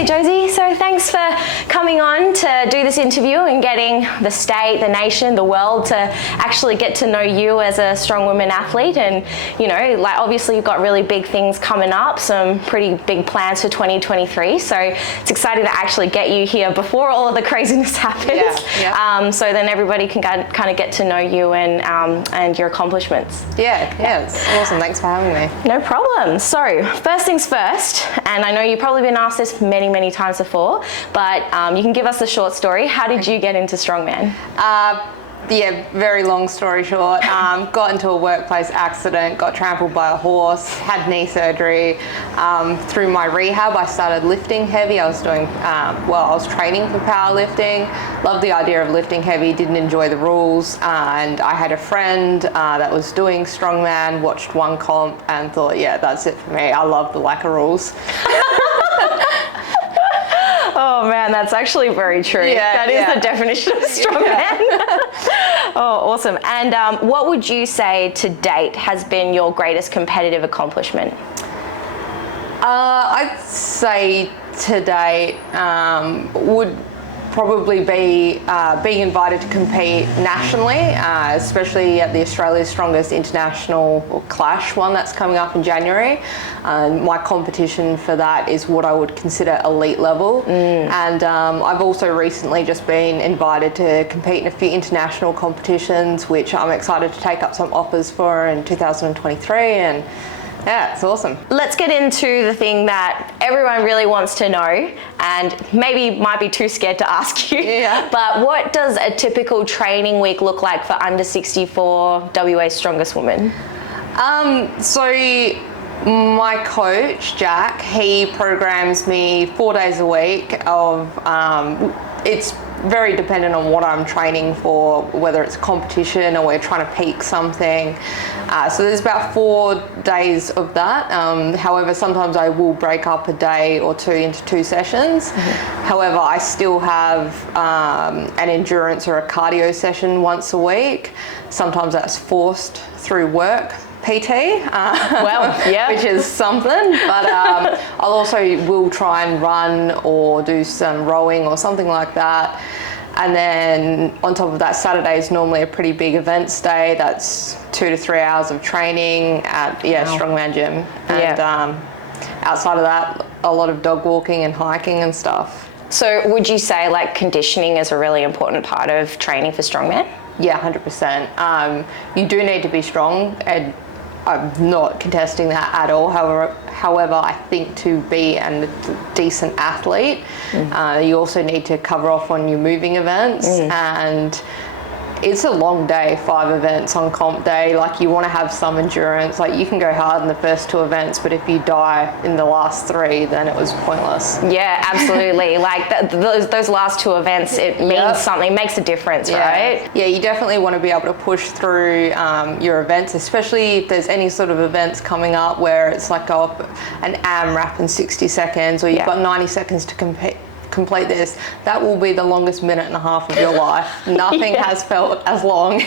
Okay, Josie, so thanks for coming on to do this interview and getting the state, the nation, the world to actually get to know you as a strong woman athlete. And, you know, like obviously you've got really big things coming up, some pretty big plans for 2023. So it's exciting to actually get you here before all of the craziness happens. So then everybody can kind of get to know you and your accomplishments. Yeah, it's awesome. Thanks for having me. No problem. So first things first, and I know you've probably been asked this many times before, but you can give us a short story. How did you get into strongman? Yeah, very long story short. Got into a workplace accident, got trampled by a horse, had knee surgery. Through my rehab, I started lifting heavy. I was doing, I was training for powerlifting. Loved the idea of lifting heavy, didn't enjoy the rules. And I had a friend that was doing strongman, watched one comp and thought, yeah, that's it for me. I love the lack of rules. Oh man, that's actually very true. That is the definition of strongman. Oh, awesome. And what would you say to date has been your greatest competitive accomplishment? I'd say to date would probably be being invited to compete nationally, especially at the Australia's Strongest International Clash one that's coming up in January. My competition for that is what I would consider elite level. And I've also recently just been invited to compete in a few international competitions, which I'm excited to take up some offers for in 2023. And yeah, it's awesome. Let's get into the thing that everyone really wants to know and maybe might be too scared to ask you. But what does a typical training week look like for under 64 WA Strongest Woman? So my coach, Jack, he programs me 4 days a week of, it's very dependent on what I'm training for, whether it's a competition or we're trying to peak something. So there's about 4 days of that. However, sometimes I will break up a day or two into 2 sessions. However, I still have an endurance or a cardio session once a week. Sometimes that's forced through work. PT, which is something, but I'll also will try and run or do some rowing or something like that. And then on top of that, Saturday is normally a pretty big events day. That's 2 to 3 hours of training at Strongman gym. And outside of that, a lot of dog walking and hiking and stuff. So would you say like conditioning is a really important part of training for strongman? Yeah, 100%. You do need to be strong, and I'm not contesting that at all. However, I think to be a decent athlete, you also need to cover off on your moving events. And it's a long day, 5 events on comp day. Like, you want to have some endurance. Like, you can go hard in the first 2 events, but if you die in the last 3, then it was pointless. Yeah, absolutely. Like those last 2 events, it means something, makes a difference, right? Yeah, you definitely want to be able to push through your events, especially if there's any sort of events coming up where it's like an AMRAP in 60 seconds, or you've got 90 seconds to complete this. That will be the longest minute and a half of your life. Nothing has felt as long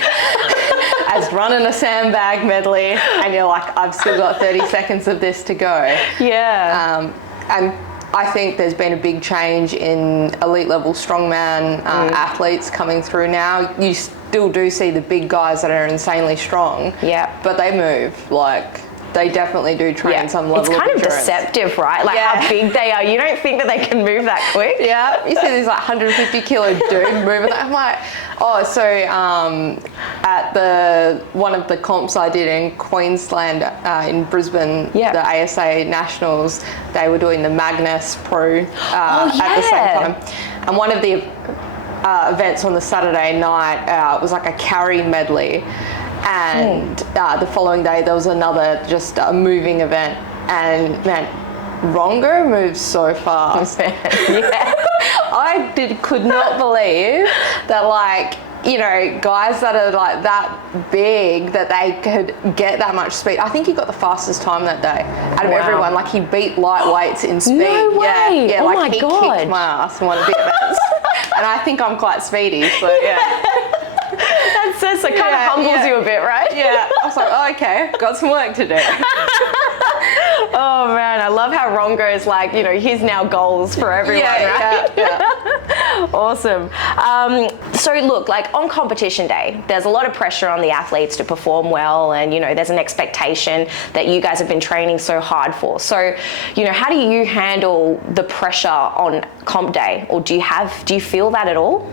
as running a sandbag medley, and you're like, I've still got 30 seconds of this to go. And I think there's been a big change in elite level strongman athletes coming through now. You still do see the big guys that are insanely strong, but they move like, they definitely do train some level of endurance. It's kind of deceptive, right? Like how big they are. You don't think that they can move that quick. You see this like 150 kilo dude moving. I'm like, at one of the comps I did in Queensland, in Brisbane, the ASA Nationals, they were doing the Magnus Pro at the same time. And one of the events on the Saturday night was like a carry medley. And the following day there was another, just a moving event, and man, Rongo moves so fast. I could not believe that, like, you know, guys that are like that big, that they could get that much speed. I think he got the fastest time that day out of everyone. Like, he beat lightweights in speed. No way. Yeah, oh like my God. Kicked my ass in one of the events. And I think I'm quite speedy, so That's it kind of humbles you a bit, right? I was like, oh, okay, got some work to do. Oh man, I love how how Rongo's like, you know, he's now goals for everyone, right? Yeah. Awesome. So look, like on competition day, there's a lot of pressure on the athletes to perform well, and you know, there's an expectation that you guys have been training so hard for. So, you know, how do you handle the pressure on comp day, or do you feel that at all?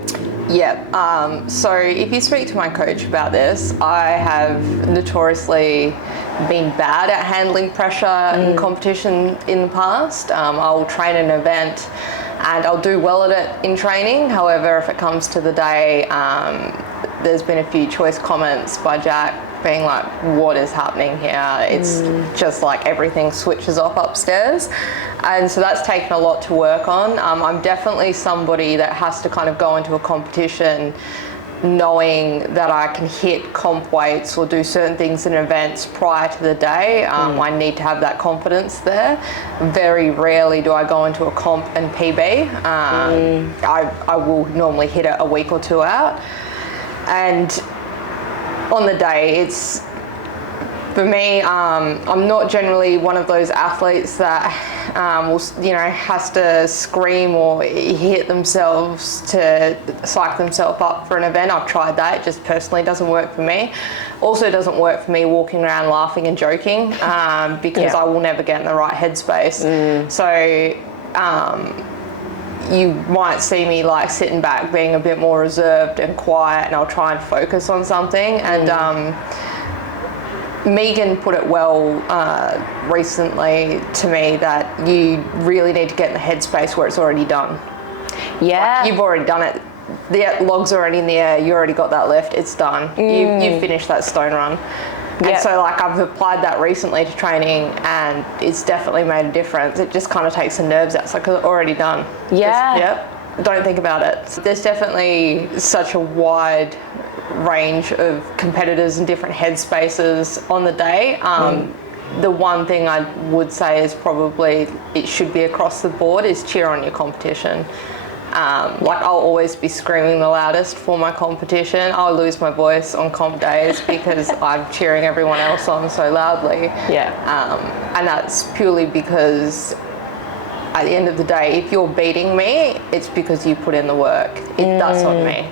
Yeah. So if you speak to my coach about this, I have notoriously been bad at handling pressure in competition in the past. I'll train an event and I'll do well at it in training. However, if it comes to the day, there's been a few choice comments by Jack being like, what is happening here? It's just like everything switches off upstairs. And so that's taken a lot to work on. I'm definitely somebody that has to kind of go into a competition knowing that I can hit comp weights or do certain things in events prior to the day. I need to have that confidence there. Very rarely do I go into a comp and PB. I will normally hit it a week or two out. And on the day, it's, for me, I'm not generally one of those athletes that will, you know, has to scream or hit themselves to psych themselves up for an event. I've tried that. It just personally doesn't work for me. Also doesn't work for me walking around laughing and joking because I will never get in the right headspace. So you might see me like sitting back being a bit more reserved and quiet, and I'll try and focus on something. And Megan put it well recently to me that you really need to get in the headspace where it's already done. Yeah. Like, you've already done it. The log's already in the air. You already got that lift. It's done. You finished that stone run. And so like I've applied that recently to training, and it's definitely made a difference. It just kind of takes the nerves out. It's like already done. Yeah. Don't think about it. There's definitely such a wide range of competitors and different headspaces on the day. The one thing I would say is probably it should be across the board is cheer on your competition. Like I'll always be screaming the loudest for my competition. I'll lose my voice on comp days because I'm cheering everyone else on so loudly. And that's purely because at the end of the day, if you're beating me, it's because you put in the work. That's on me.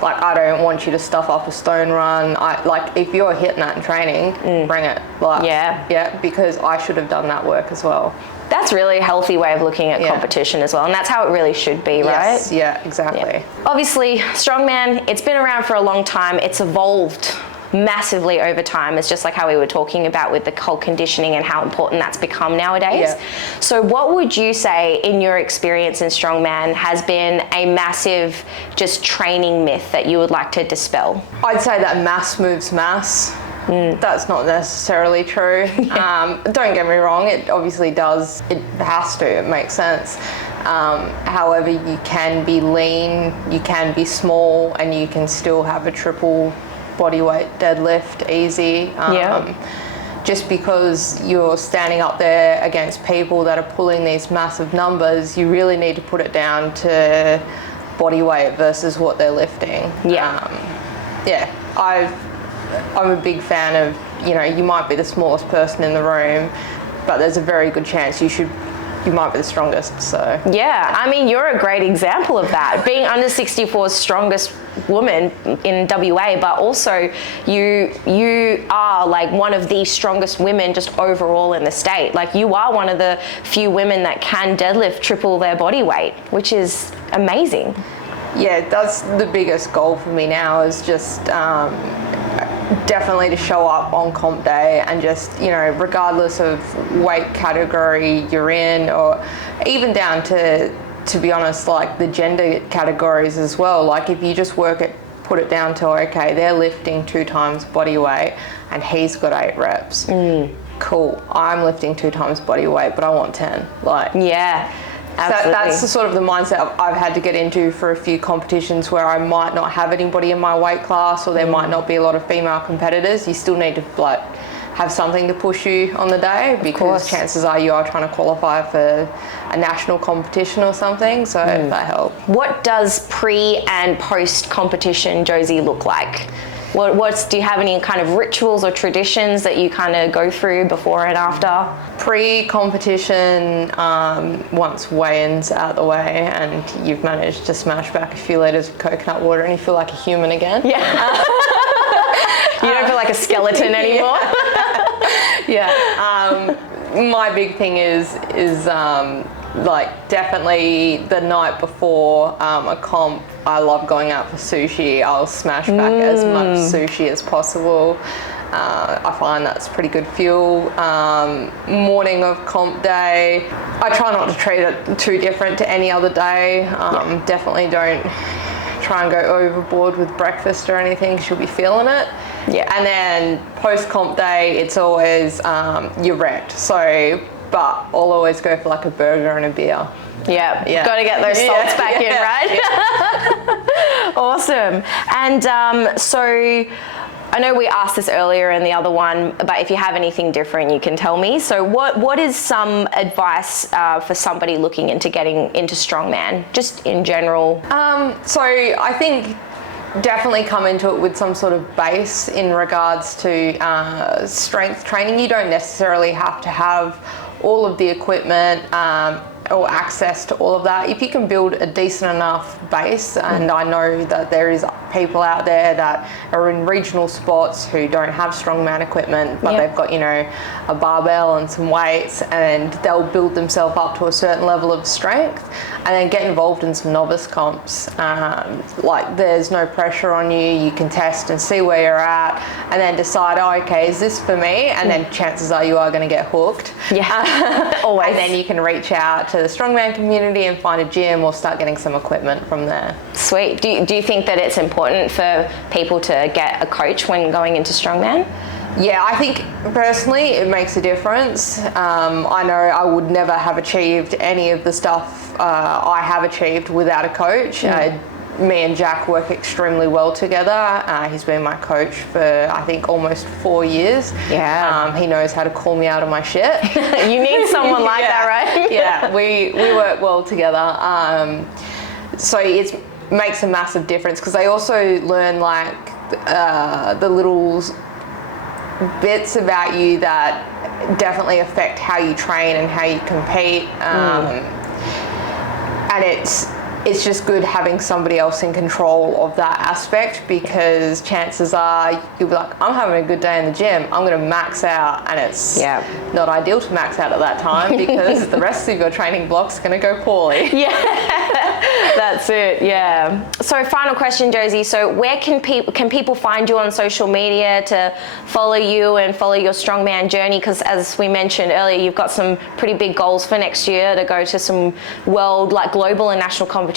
Like, I don't want you to stuff up a stone run. Like, if you're hitting that in training, bring it. Like, because I should have done that work as well. That's really a healthy way of looking at competition as well, and that's how it really should be, right? Yes, yeah, exactly. Obviously, strongman, it's been around for a long time. It's evolved massively over time. It's just like how we were talking about with the whole conditioning and how important that's become nowadays. So what would you say, in your experience in strongman, has been a massive just training myth that you would like to dispel? I'd say that mass moves mass. That's not necessarily true. Don't get me wrong, it obviously does. It has to, it makes sense. However, you can be lean, you can be small, and you can still have a triple bodyweight deadlift easy. Just because you're standing up there against people that are pulling these massive numbers, you really need to put it down to body weight versus what they're lifting. I'm a big fan of, you know, you might be the smallest person in the room, but there's a very good chance you might be the strongest. So yeah, I mean, you're a great example of that, being under 64's strongest woman in WA, but also you are like one of the strongest women just overall in the state. Like, you are one of the few women that can deadlift triple their body weight, which is amazing. Yeah, that's the biggest goal for me now, is just definitely to show up on comp day and just, you know, regardless of weight category you're in, or even down to be honest, like the gender categories as well. Like, if you just put it down to, okay, they're lifting 2 times body weight and he's got 8 reps. Cool, I'm lifting 2 times body weight, but I want 10. Like, yeah. Absolutely. That's the sort of the mindset I've had to get into for a few competitions where I might not have anybody in my weight class, or there might not be a lot of female competitors. You still need to like have something to push you on the day, because chances are you are trying to qualify for a national competition or something, so that helps. What does pre and post competition Josie look like? Do you have any kind of rituals or traditions that you kind of go through before and after? Pre-competition, once weigh-in's out of the way and you've managed to smash back a few litres of coconut water and you feel like a human again. Yeah. You don't feel like a skeleton anymore. Yeah. My big thing is like definitely the night before a comp, I love going out for sushi. I'll smash back as much sushi as possible. I find that's pretty good fuel. Morning of comp day, I try not to treat it too different to any other day. Definitely don't try and go overboard with breakfast or anything because you'll be feeling it. Yeah. And then post comp day, it's always you're wrecked. So, but I'll always go for like a burger and a beer. Yeah. Got to get those salts back in, right? Yeah. Awesome. And so I know we asked this earlier in the other one, but if you have anything different, you can tell me. So what is some advice for somebody looking into getting into strongman, just in general? So I think definitely come into it with some sort of base in regards to strength training. You don't necessarily have to have all of the equipment or access to all of that. If you can build a decent enough base, and I know that there is people out there that are in regional spots who don't have strongman equipment, but they've got, you know, a barbell and some weights, and they'll build themselves up to a certain level of strength and then get involved in some novice comps. Like there's no pressure on you, you can test and see where you're at and then decide, oh, okay, is this for me? And then chances are you are going to get hooked. Yeah, always. And then you can reach out to the strongman community and find a gym or start getting some equipment from there. Sweet. Do you think that it's important for people to get a coach when going into strongman? Yeah, I think personally it makes a difference. I know I would never have achieved any of the stuff I have achieved without a coach. Me and Jack work extremely well together. He's been my coach for I think almost 4 years. Yeah. He knows how to call me out of my shit. You need someone like that, right? Yeah, we work well together. So it makes a massive difference because they also learn like the little bits about you that definitely affect how you train and how you compete. And it's just good having somebody else in control of that aspect because chances are you'll be like, I'm having a good day in the gym, I'm going to max out, and it's not ideal to max out at that time because the rest of your training block's going to go poorly. Yeah, that's it. Yeah. So final question, Josie. So where can people find you on social media to follow you and follow your strongman journey? Because as we mentioned earlier, you've got some pretty big goals for next year to go to some world, like global and national competitions.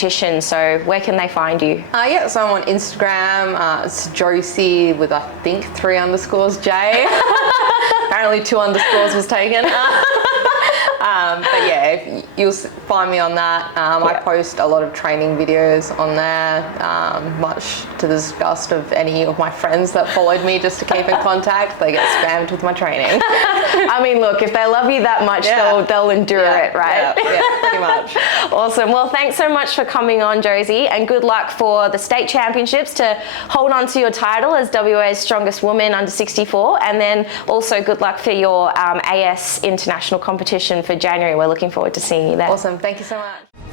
So where can they find you? So I'm on Instagram. It's Josie with I think 3 underscores J. Apparently 2 underscores was taken. But yeah, you'll find me on that. I post a lot of training videos on there, much to the disgust of any of my friends that followed me just to keep in contact. They get spammed with my training. I mean, look, if they love you that much, they'll endure it, right? Yeah, pretty much. Awesome. Well, thanks so much for coming on, Josie, and good luck for the state championships to hold on to your title as WA's Strongest Woman under 64, and then also good luck for your AS international competition for January. We're looking forward to seeing you there. Awesome. Thank you so much.